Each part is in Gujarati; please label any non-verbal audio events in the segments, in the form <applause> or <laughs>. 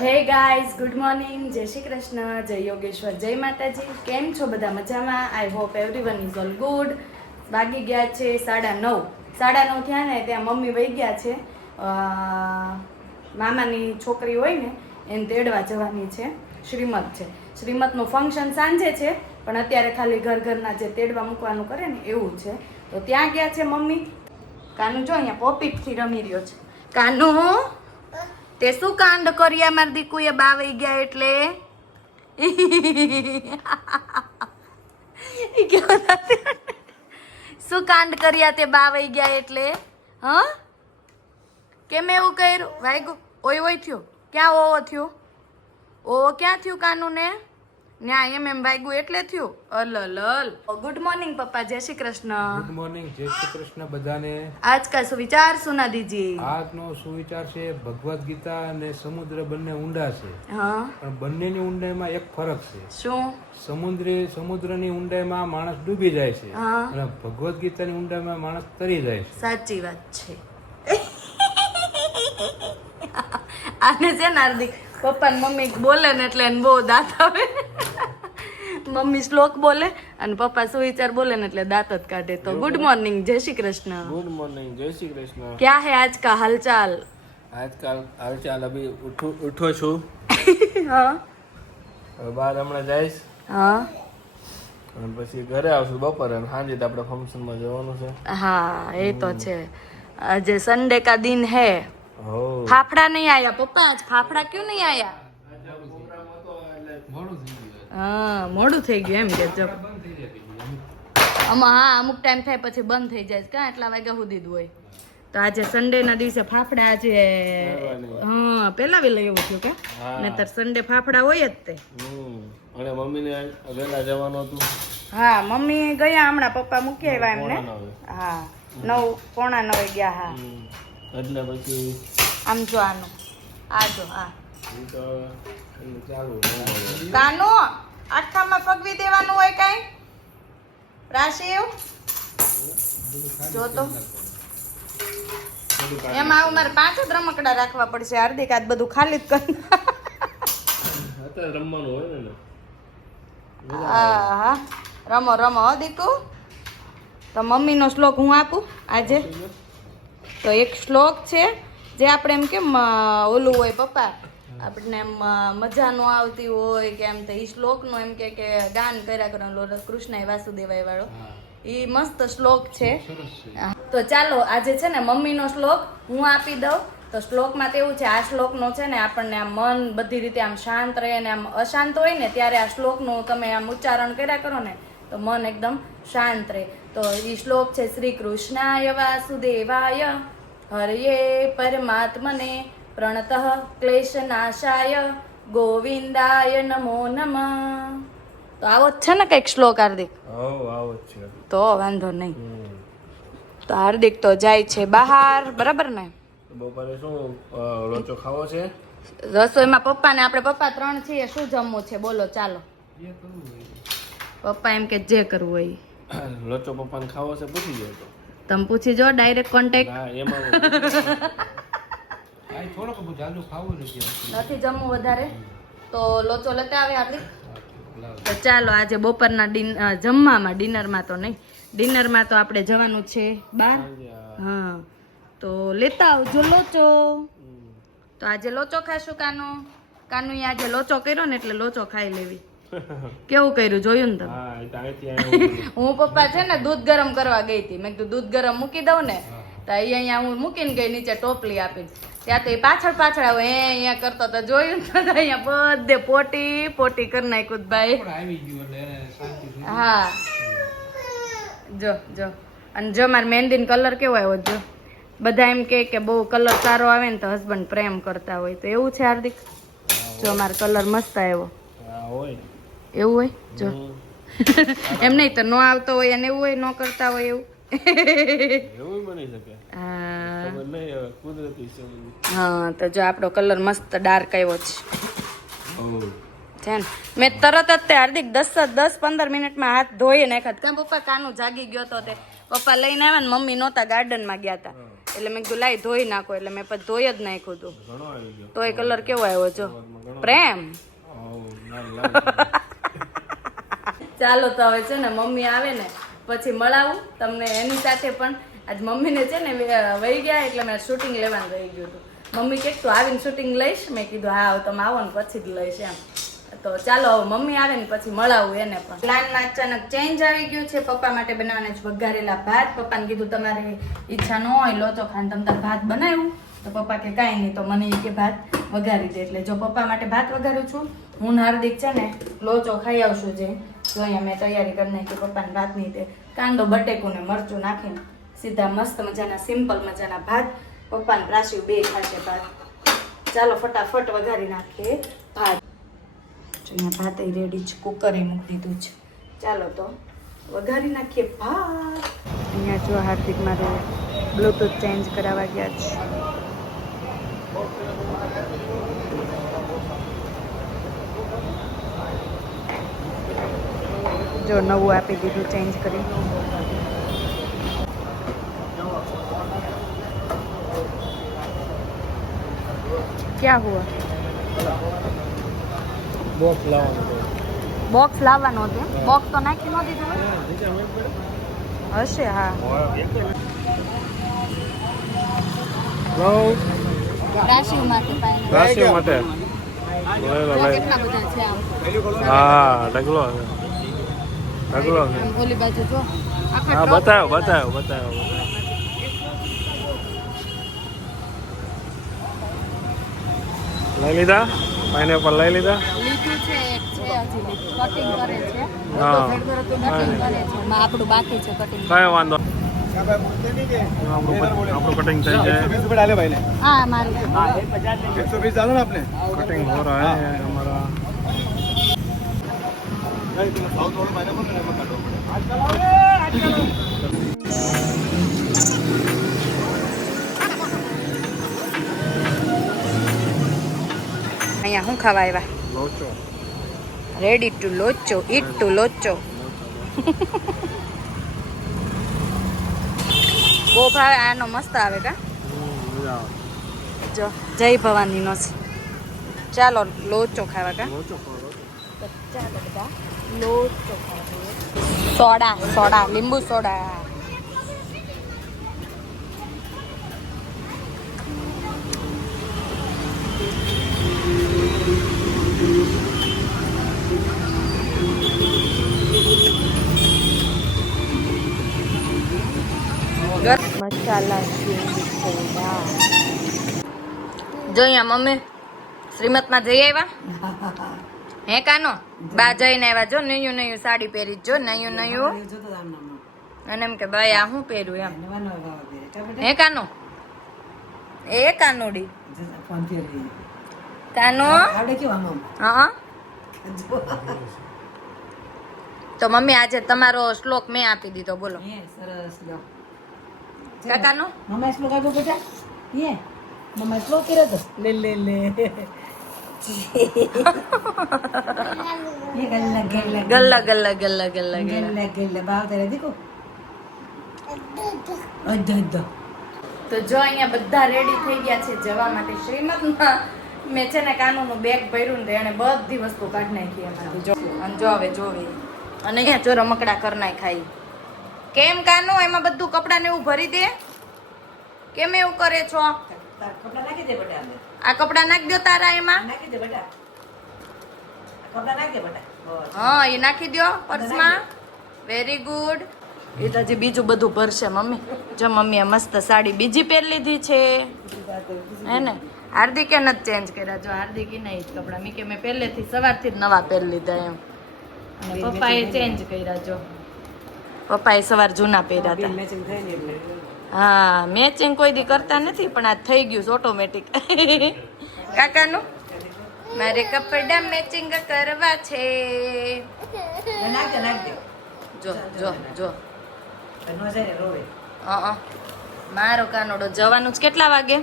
Hey guys, good morning. જય શ્રી કૃષ્ણ, જય યોગેશ્વર, જય માતાજી. કેમ છો બધા મજામાં? I hope everyone is all good વાગી ગયા છે સાડા નવ. સાડા નવ થયા ને ત્યાં મમ્મી વહી ગયા છે. મામાની છોકરી હોય ને, એને તેડવા જવાની છે. શ્રીમદ છે. શ્રીમદનું ફંક્શન સાંજે છે, પણ અત્યારે ખાલી ઘર ઘરના જે તેડવા મૂકવાનું કરે ને એવું છે. તો ત્યાં ગયા છે મમ્મી. કાનું જો અહીંયા પોપીટથી રમી રહ્યો છે. કાનુ! તે શું કાંડ કર્યા એ દીકુએ બાવઈ ગયા એટલે? શું કાંડ કર્યા તે બાવઈ ગયા એટલે? હ? કેમ એવું કર્યું? વાગ્યું ઓય ઓય થયો. ક્યાં ઓવો થયો? ઓવો ક્યાં થયું કાનુ ને ન્યા એમ એમ વાગ્યું એટલે થયું. અલ અલ ગુડ મોર્નિંગ પપ્પા. જય શ્રી કૃષ્ણ. ગુડ મોર્નિંગ જય શ્રી કૃષ્ણ બધાને. આજ કા સુવિચાર સુના દીજી. આજનો સુવિચાર છે ભગવદ્ ગીતા અને સમુદ્ર બંને ઊંડા છે. હા. પણ બંનેની ઊંડાઈમાં એક ફરક છે. શું? સમુદ્રી સમુદ્રની ઊંડાઈમાં માણસ ડૂબી જાય છે હા. અને ભગવદ્ ગીતાની ઊંડાઈમાં માણસ તરી જાય છે. સાચી વાત છે. આને છે નાર્દિક પપ્પા મમ્મી બોલે ને એટલે એને બહુ દાંત આવે. મમ્મી શ્લોક બોલે અને પપ્પા સુવિચાર બોલે ને એટલે દાંત જ કાઢે તો ગુડ મોર્નિંગ જય શ્રી કૃષ્ણ. ગુડ મોર્નિંગ જય શ્રી કૃષ્ણ. ક્યાં હે આજ કા હાલચાલ? આજકાલ હાલચાલ અભી ઉઠું ઉઠો છું. <laughs> હા. બહાર હમણાં જઈશ. હા. અને પછી ઘરે આવશું બપોરે અને સાંજે તો આપણે ફંક્શનમાં જવાનું છે. હા એ તો છે. આજે સન્ડે કા દિન હે. ફાફડા નહીં આયા પપ્પા આજ ફાફડા ક્યું નહીં આયા? મોડું થઈ ગયું હા મોડું થઈ ગયું એમ કે જબ આમાં હા અમુક ટાઈમ થાય પછી બંધ થઈ જાય ક્યાં એટલા વાગ્યા સુધી જ હોય? તો આજે સન્ડે ના દિવસે ફાફડા આજે હા પેલા વેલા એવું થયું કે. નહીતર સન્ડે ફાફડા હોય જ તે. અને મમ્મીને વેલા જવાનું હતું. હા મમ્મી ગયા હમણાં પપ્પા મૂકી આવ્યા એમને. હા નવ પોણા નવે ગયા હા. એટલે પછી આમ જો આનું આ જો છે. કાનો? આખામાં ફગવી દેવાનું હોય કઈ? રાશિવ જો તો. એમાં આવું મારે પાંચ જ રમકડા રાખવા પડશે હાર્દિક આજ બધું ખાલી જ કરી રમવાનું હોય ને હા હા રમો રમો હો દીકુ. તો મમ્મીનો શ્લોક હું આપું આજે? તો એક શ્લોક છે જે આપણે એમ કેમ ઓલું હોય પપ્પા આપણને એમ મજા ન આવતી હોય કે એમ તો એ શ્લોકનું એમ કે કે ગાન કર્યા કરવાનું કૃષ્ણ વાસુદેવાય વાળો. એ મસ્ત શ્લોક છે. તો ચાલો આજે છે ને મમ્મીનો શ્લોક હું આપી દઉં. તો શ્લોકમાં તો એવું છે આ શ્લોકનો છે ને આપણને આમ મન બધી રીતે આમ શાંત રહે ને આમ અશાંત હોય ને ત્યારે આ શ્લોકનું તમે આમ ઉચ્ચારણ કર્યા કરો ને તો મન એકદમ શાંત રહે. તો એ શ્લોક છે શ્રી કૃષ્ણાય વાસુદેવાય હરયે પરમાત્મને પ્રણત ક્લેશનાશાય ગોવિંદાય નમો નમઃ તો આવો જ છે ને કંઈક શ્લોક હાર્દિક? તો વાંધો નહીં. તો હાર્દિક તો જાય છે બહાર બરાબર ને? બપોરે શું લોચો ખાવો છે? રસોઈમાં પપ્પા ને આપણે પપ્પા ત્રણ છીએ શું જમવું છે? બોલો ચાલો. પપ્પા એમ કે જે કરવું હોય લોચો પપ્પાને ખાવો છે પૂછી જાય તો. તમે પૂછી જો ડાયરેક્ટ કોન્ટેક્ટ એમાં આ થોડોક બધું જાજુ ખાવું નથી નથી જમવું વધારે? તો લોચો લેતા આવે આટલી તો ચાલો આજે બપોરના ડિન જમવામાં ડિનરમાં તો નહીં. ડિનરમાં તો આપણે જવાનું છે બહાર. હા. તો લેતા આવજો લોચો. તો આજે લોચો ખાશું કાનો. કાનુ આજે લોચો કર્યો ને એટલે લોચો ખાઈ લેવી. <laughs> કેવું કર્યું? જોયું ને તમે? <laughs> હું પપ્પા છે ને દૂધ ગરમ કરવા ગઈ હતી. મેં કીધું દૂધ ગરમ મૂકી દઉં ને. તો એ અહીંયા હું મૂકીને ગઈ નીચે ટોપલી આપીને. ત્યાં તો એ પાછળ પાછળ આવે એ અહીંયા કરતો તો જોયું તો અહીંયા બધે પોટી પોટી કરી નાખ્યું ભાઈ. હા. જો જો. અને જો મારે મહેંદીનો કલર કેવો આવ્યો જો. બધા એમ કે કે બહુ કલર સારો આવે ને તો હસબન્ડ પ્રેમ કરતા હોય. તો એવું છે હાર્દિક? જો મારો કલર મસ્ત આવ્યો. એવું હોય? જો. <laughs> એમ નહીં તો ન આવતો હોય અને એવું હોય ન કરતા હોય એવું. <laughs> હા. તો જો આપણો કલર મસ્ત ડાર્ક આવ્યો છે. છે ને? મેં તરત જ તે હાર્દિક દસ દસ પંદર મિનિટમાં હાથ ધોઈ નાખ્યા કાં પપ્પા કાનું જાગી ગયો તો તે પપ્પા લઈને આવ્યા ને મમ્મી નહોતા ગાર્ડનમાં ગયા હતા એટલે મેં કીધું લાઈ ધોઈ નાખો. એટલે મેં પછી ધોઈ જ નાખ્યું હતું તો એ કલર કેવો આવ્યો જો? પ્રેમ. <laughs> ચાલો તો હવે છે ને મમ્મી આવે ને પછી મળાવું તમને એની સાથે પણ. આજ મમ્મીને છે ને વહી ગયા એટલે મેં શૂટિંગ લેવાનું રહી ગયું હતું. મમ્મી કે, તું આવીને શૂટિંગ લઈશ? મેં કીધું, હા તમે આવો ને પછી જ લઈશ એમ. તો ચાલો મમ્મી આવે ને પછી મળાવું એને પણ. પ્લાનમાં અચાનક ચેન્જ આવી ગયું છે. પપ્પા માટે બનાવવાના છે વઘારેલા ભાત. પપ્પાને કીધું, તમારી ઈચ્છા ન હોય લોચો ખાન તમે તાર ભાત બનાવ્યું. તો પપ્પા કે, કાંઈ નહીં, તો મને એ કે ભાત વઘારી દે. એટલે જો પપ્પા માટે ભાત વઘારું છું, હું હાર્દિક છે ને લોચો ખાઈ આવશું જે. જો અહીંયા મેં તૈયારી કરી નાખી, પપ્પાને ભાતની તે કાંદો, બટેકું ને મરચું નાખીને સીધા મસ્ત મજાના, સિમ્પલ મજાના ભાત. પપ્પાને પ્રાસી બે ખાશે ભાત. ચાલો ફટાફટ વઘારી નાખીએ ભાત. અહીંયા ભાત રેડી છે કુકરે મૂકી દીધું છે. ચાલો તો વઘારી નાખીએ ભાત. અહીંયા જો હાર્દિક મારું બ્લૂટૂથ ચેન્જ કરાવવા ગયા છે. જો નવું આપી દીધું ચેન્જ કરી. ક્યાં હુઆ બોક્સ લાવવાનું બોક્સ લાવવાનો હતો? બોક્સ તો નાખી ન દીધું. હશે હા. રાશિ માટે રાશિ માટે હા ઢગલો છે ઢગલો છે ઓલી બાજુ જો. લઈ લીધા? પાઇનેપલ લઈ લીધા? હા. આપણું બાકી છે કટિંગ વાંધો આપણું કટિંગ થઈ જાય. ચાલો ને આપણે કટિંગ અહીંયા શું ખાવા આવ્યા? લોચો. Ready to locho eat to locho. બહુ ભાવે આનો મસ્ત આવે કા? જો જય ભવાનીનો છે. ચાલો લોચો ખાવા કા? ચાલો બધા. સોડા સોડા લીંબુ સોડા મસાલા જો અહીંયા મમ્મી. શ્રીમતમાં જઈ આવ્યા? <laughs> હે કાનો? બા જઈને આવ્યા જો નયું નયું સાડી પહેરી જો નયું નયું. અને એમ કે ભાઈ આ શું પહેર્યું એમ. હે કાનો? એ કાનોડી. કાનો? હા. તો મમ્મી આજે તમારો શ્લોક મેં આપી દીધો બોલો. કાકાનો? મમ્મી શ્લોક આપ્યો બેટા યે મમ્મી શ્લોક કર્યો તો? લે લે લે. ये गल्ला गल्ला ગલ્લા ગલ્લા ગલ્લા ગલ્લા ગલ્લા गल्ला गल्ला बाव तेरे देखो અધ અધ તો જો અહીંયા બધા રેડી થઈ ગયા છે જવા માટે શ્રીમદમાં મેં છે ને કાનૂનું બેગ ભર્યું ને તો એણે બધી વસ્તુ કાઢી નાખી એમાંથી જો અને જો હવે જોવી અને અહીંયા જો રમકડા કર નાખાય કેમ કાનુ એમાં બધું કપડાં ને એવું ભરી દે કેમ એવું કરે છો તાર કપડા નાખી દે બેટા અંદર આ કપડાં નાખી દો તારા એમાં. નાખી દે બેટા. કપડા નાખી દે બેટા. હા એ નાખી દો પર્સમાં. વેરી ગુડ એ તો હજી બીજું બધું ભરશે મમ્મી. જો મમ્મીએ મસ્ત સાડી બીજી પહેરી લીધી છે. હે ને? હાર્દિકે નથી ચેન્જ કર્યા. જો હાર્દિક નહીં જ કપડાં. મી કે મેં પહેલેથી સવારથી જ નવા પહેરી લીધા એમ. અને પપ્પાએ ચેન્જ કર્યા જો. પપ્પાએ સવાર જૂના પહેર્યા હતા. હા મેચિંગ કોઈ દી કરતા નથી પણ આ થઈ ગયું ઓટોમેટિક કાકાનું? મારે કપડા મેચિંગ કરવા છે. જો જો જો. મારો કાનોડો જવાનું જ કેટલા વાગે?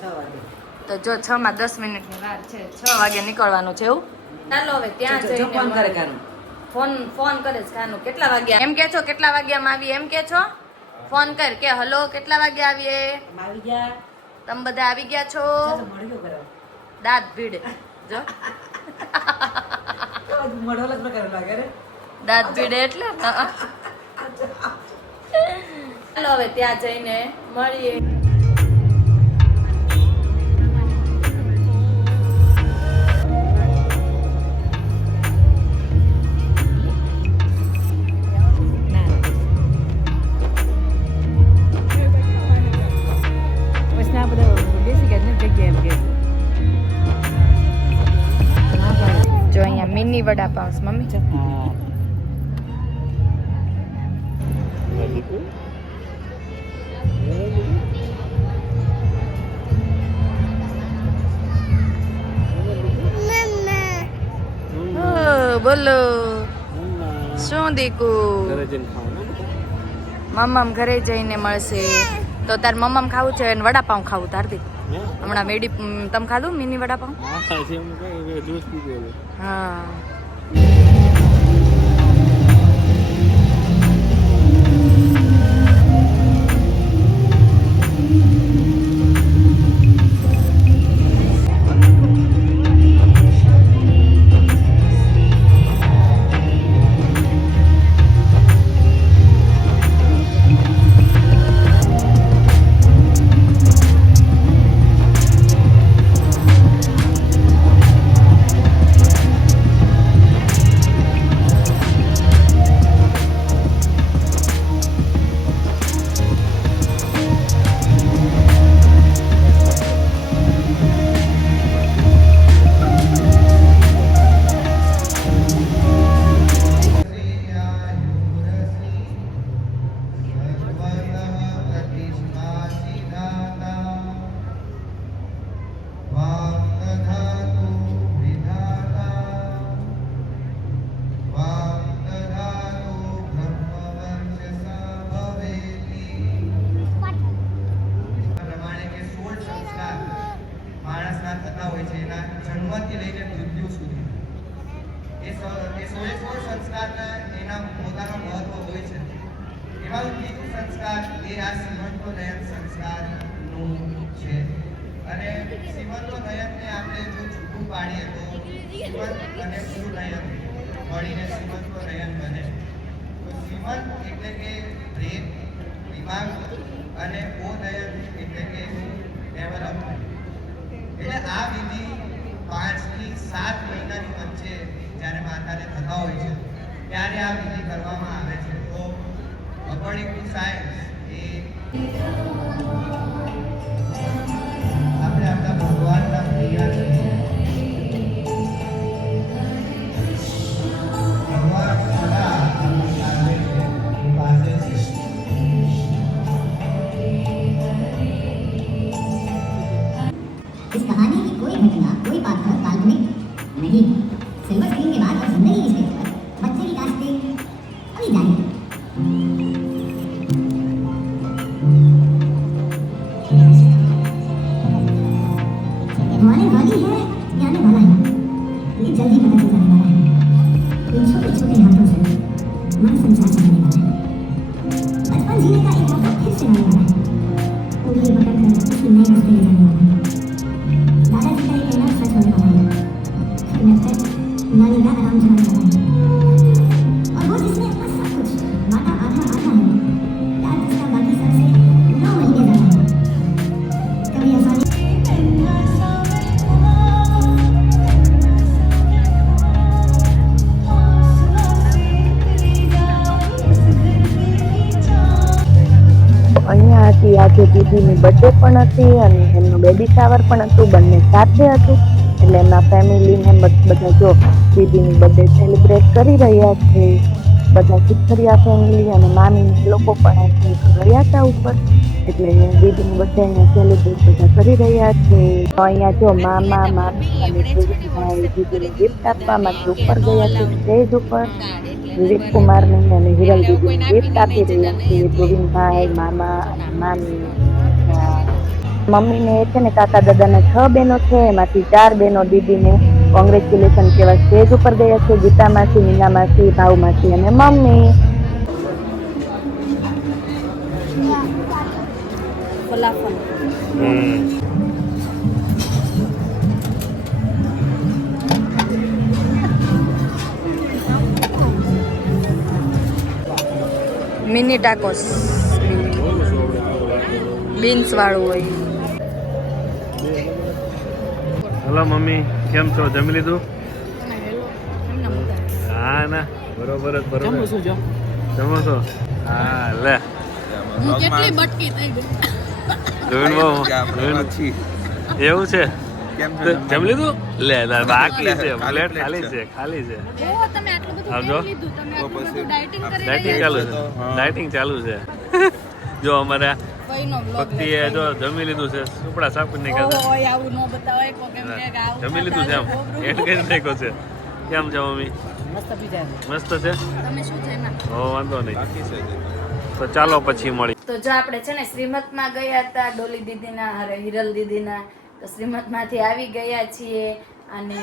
છ તો જો છ માં દસ મિનિટની વાર છે. છ વાગે નીકળવાનું છે એવું? ચાલો હવે ત્યાં જઈને ફોન કરે કાનું. ફોન ફોન કરે છે કાનું. કેટલા વાગ્યા? એમ કે છો કેટલા વાગ્યામાં આવી એમ કે છો? ફોન કર કે હલો કેટલા વાગે આવીએ? આવી ગયા. તમે બધા આવી ગયા છો? દાંત ભીડ. જો. દાંત ભીડે એટલે <laughs> ચાલો હવે ત્યાં જઈને મળીએ. મિની વડાપાવ છે, મમ્મી. બોલો. શું દીકુ? મમ્મમ ઘરે જઈને મળશે. તો તાર મમ્મમ ખાવું છે અને વડાપાઉં ખાવું તારથી હમણાં મેડી તમે ખાધું? મિની વડાપાઉં? હા. જન્મથી લઈને મૃત્યુ સુધી. એ સ- એ સોળે સોળ સંસ્કારના એના પોતાનો મહત્વ હોય છે. એમાં ત્રીજું સંસ્કાર એ આ શ્રીમંતો નયન સંસ્કારનું છે. અને શ્રીમંતો નયનને આપણે જો છૂટું પાડીએ તો શ્રીમંત અને સુનયન મળીને શ્રીમંતો નયન બને. તો શ્રીમંત એટલે કે પ્રેમ, દિમાગ અને ઓનયન એટલે કે ડેવલપમેન્ટ એટલે આ વિધિ પાંચથી સાત મહિનાની વચ્ચે જ્યારે માતાને થતા હોય છે, ત્યારે આ વિધિ કરવામાં આવે છે. તો અકોર્ડિંગ ટુ સાયન્સ એ આપણે આપણા ભગવાનના પ્રિય આજે દીદીની બર્થડે પણ હતી અને એમનું બેબી શાવર પણ હતું, બંને સાથે હતું. એટલે એમના ફેમિલી મેમ્બર્સ બધા જો દીદીની બર્થડે સેલિબ્રેટ કરી રહ્યા છે, બધા ચિત્તરિયા ફેમિલી અને મામી લોકો પણ રહ્યા હતા ઉપર. એટલે દીદીની બર્થડે અહીંયા સેલિબ્રેટ બધા કરી રહ્યા છે. તો અહીંયા જો મામા, મામી અને દીદીને ગિફ્ટ આપવા માટે ઉપર ગયા છે સ્ટેજ ઉપર. વિવેક કુમારને અને હિરલ દીદીને ગિફ્ટ આપી રહ્યા છીએ ગોવિંદભાઈ મામા અને મામી મમ્મીને છે ને કાકા દાદાને છ બહેનો છે એમાંથી ચાર બહેનો દીદીને કોંગ્રેચ્યુલેશન કેવા સ્ટેજ ઉપર ગયા છે ગીતામાસી મીનામાસી ભાવમાસી અને mummy. Falafel. Mini tacos. Beans વાળું હોય. Hello mummy. કેમ છો? જમી લીધું? હા ના. બરોબર જ બરોબર. જમો છો હા લે. કેટલી બટકી થઈ ગઈ. એવું છે? જમી લીધું? લે બાકી છે પ્લેટ ખાલી છે. ખાલી છે. તમે આટલું બધું આવજો. લીધું? તમે આટલું બધું ડાયટિંગ ચાલુ છે? ડાયટિંગ ચાલુ છે. જો અમારે ભક્તિ એ જો જમી લીધું છે. સુપડા સાફ કરી નાખ્યા છે. આવું ન બતાવાય. કોક એમ કે જમી લીધું છે એમ. એડ કરી નાખ્યો છે. કેમ છે મમ્મી? મસ્ત છે. તમે શું જમ્યા હો વાંધો નહીં. તો ચાલો પછી મળી. તો જો આપણે છે ને શ્રીમતમાં ગયા હતા ડોલી દીદીના અરે હિરલ દીદીના તો શ્રીમતમાંથી આવી ગયા છીએ અને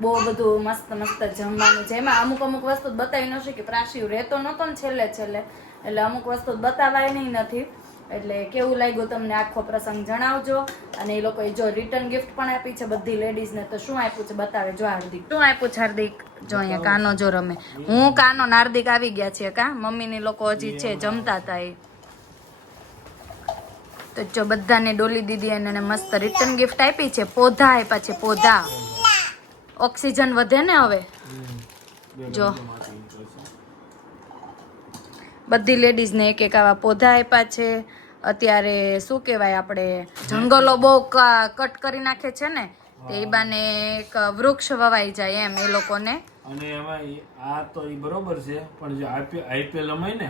બહુ બધું મસ્ત મસ્ત જમવાનું છે. એમાં અમુક અમુક વસ્તુ બતાવી ન કે પ્રાશિવ રહેતો નહોતો ને છેલ્લે છેલ્લે. એટલે અમુક વસ્તુ બતાવાય નહીં નથી. એટલે કેવું લાગ્યું તમને આખો પ્રસંગ જણાવજો. અને એ લોકોએ જો રિટર્ન ગિફ્ટ પણ આપી છે બધી લેડીઝને તો શું આપ્યું છે બતાવે જો હાર્દિક. શું આપ્યું છે હાર્દિક? જો અહીંયા કાનો જો રમે. હું કાનો હાર્દિક આવી ગયા છીએ કા? મમ્મીની લોકો હજી છે, જમતા હતા એ. તો જો બધાને ડોલી દીદી અને મસ્ત રિટર્ન ગિફ્ટ આપી છે. પોધા આપ્યા છે પોધા. ઓક્સિજન વધે ને હવે? જો. બધી લેડીઝને એક એક આવા પોધા આપ્યા છે અત્યારે શું કહેવાય આપણે, જંગલો બહુ કટ કરી નાખે છે ને, તે બાને એક વૃક્ષ વવાઈ જાય એમ એ લોકોને. અને એમાં આ તો એ બરોબર છે, પણ જે આઈપીએલ રમાય ને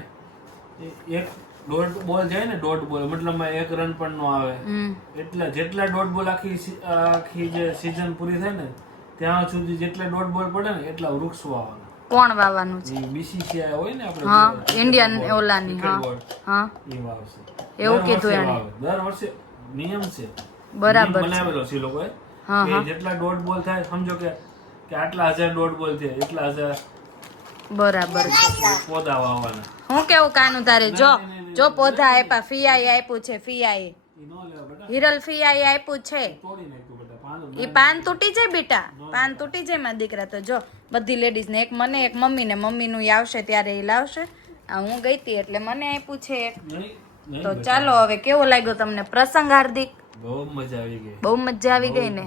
એક દોઢ બોલ જાય ને ડોટ બોલ મતલબમાં એક રન પણ નો આવે. એટલા જેટલા ડોટ બોલ આખી આખી જે સીઝન પૂરી થાય ને ત્યાં સુધી જેટલા ડોટ બોલ પડે ને એટલા વૃક્ષ વાવવાના. કોણ વાવવાનું છે? બીસીસીઆઈ હોય ને આપણે હા ઇન્ડિયન ઓલાની હા. હા. એ વાવશે. એવું કીધું એને દર વર્ષે નિયમ છે. બરાબર બનાવેલો છે લોકોએ. હા. જેટલા ડોટ બોલ થાય સમજો કે કે આટલા હજાર ડોટ બોલ છે એટલા હજાર બરાબર છે. પોદા વાવવાના. હું કેવું કાનું તારે? જો. જો પોધા આપ્યા ફિયાઈ આપ્યું છે બેટા. હિરલ ફિયાઈ આપ્યું છે. એ પાન તૂટી જાય બેટા પાન તૂટી જાય મારા દીકરા તો. જો બધી લેડીઝ ને એક મને એક મમ્મી ને મમ્મી નું આવશે ત્યારે એ લાવશે. આ હું ગઈ તી એટલે મને આપ્યું છે. તો ચાલો હવે કેવો લાગ્યો તમને પ્રસંગ હાર્દિક? બહુ મજા આવી ગઈ. બહુ મજા આવી ગઈ ને.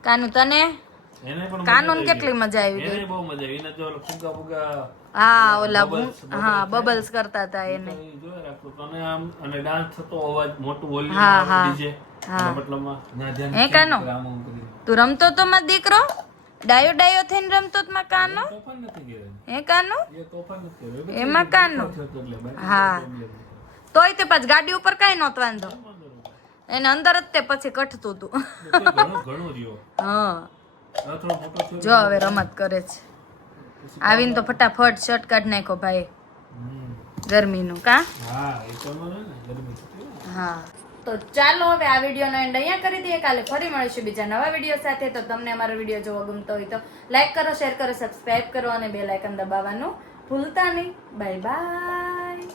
કાનું તને? કાનૂન કેટલી મજા આવી ગઈ? બહુ મજા આવી જો ફુગ્ગા ફુગ્ગા હા ઓલા હા બબલ્સ કરતા હતા એને. તો અને આમ અને ડાન્સ થતો અવાજ મોટું વોલ્યુમ હા, હા. હા. મતલબમાં હે કાનો? તું રમતો તો માં દીકરો? ડાયો ડાયો થઈને રમતો માં કાનો? તોફાન હે કાનો? એ તોફાન નથી કર્યું. એમાં કાનો? તો હા. તોય તે પાછ ગાડી ઉપર કાંઈ નહોતો વાંધો. એને અંદર જ તે પછી કઠતું ઘણું <laughs> હા. જો હવે રમત કરે છે. આવીને તો ફટાફટ શર્ટ કાઢ નાખો ભાઈ ગરમીનું કા? હા એ તો મને ગરમી થતી હોય ને. હા. તો ચાલો હવે આ વિડીયોનો એન્ડ અહીંયા કરી દઈએ. કાલે ફરી મળીશું બીજા નવા વીડિયો સાથે. તો તમને અમારો વીડિયો જોવો ગમતો હોય તો લાઈક કરો શેર કરો સબસ્ક્રાઈબ કરો અને બે લાઇકન દબાવવાનું ભૂલતા નહીં. Bye bye